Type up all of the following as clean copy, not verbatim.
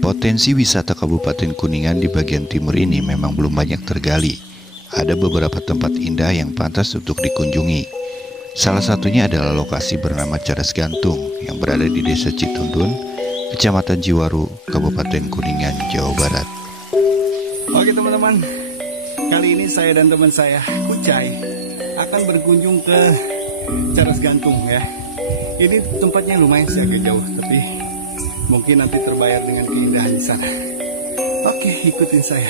Potensi wisata Kabupaten Kuningan di bagian timur ini memang belum banyak tergali. Ada beberapa tempat indah yang pantas untuk dikunjungi. Salah satunya adalah lokasi bernama Cadas Gantung yang berada di Desa Citundun, Kecamatan Jiwaru, Kabupaten Kuningan, Jawa Barat. Oke teman-teman, kali ini saya dan teman saya, Kucai, akan berkunjung ke Cadas Gantung ya. Ini tempatnya lumayan sih agak jauh, tapi mungkin nanti terbayar dengan keindahan di sana. Oke, ikutin saya.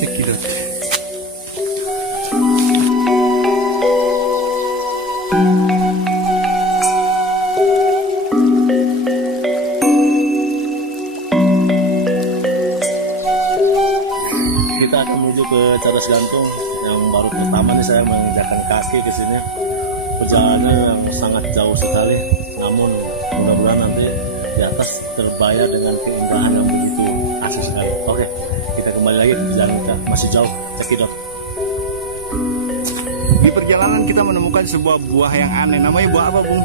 Cekidot. Kita akan menuju ke Cadas Gantung. Yang baru pertama nih saya menginjakkan kaki ke sini. Perjalanannya yang sangat jauh sekali, namun mudah-mudahan nanti di atas terbayar dengan keindahan yang begitu asik sekali. Oke, kita kembali lagi ke perjalanan kita masih jauh. Cekidot. Di perjalanan kita menemukan sebuah buah yang aneh. Namanya buah apa, Bung?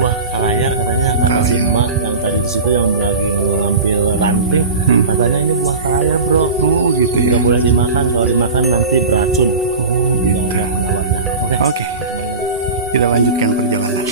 Buah karayar katanya, nama Simak yang tadi di situ yang lagi mengambil ranting. Katanya ini buah karayar, bro. Oh gitu ya. Nggak boleh dimakan, kalau dimakan nanti beracun. Oh gitu. Oke. Kita lanjutkan perjalanan.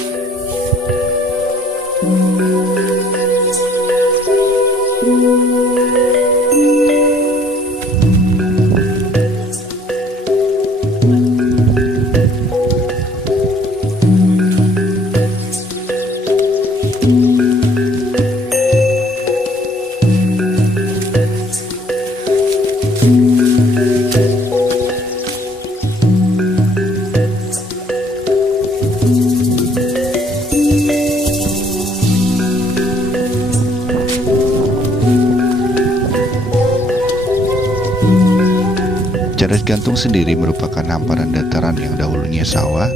Cadas Gantung sendiri merupakan hamparan dataran yang dahulunya sawah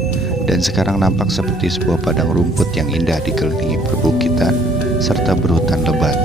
dan sekarang nampak seperti sebuah padang rumput yang indah dikelilingi perbukitan serta berhutan lebat.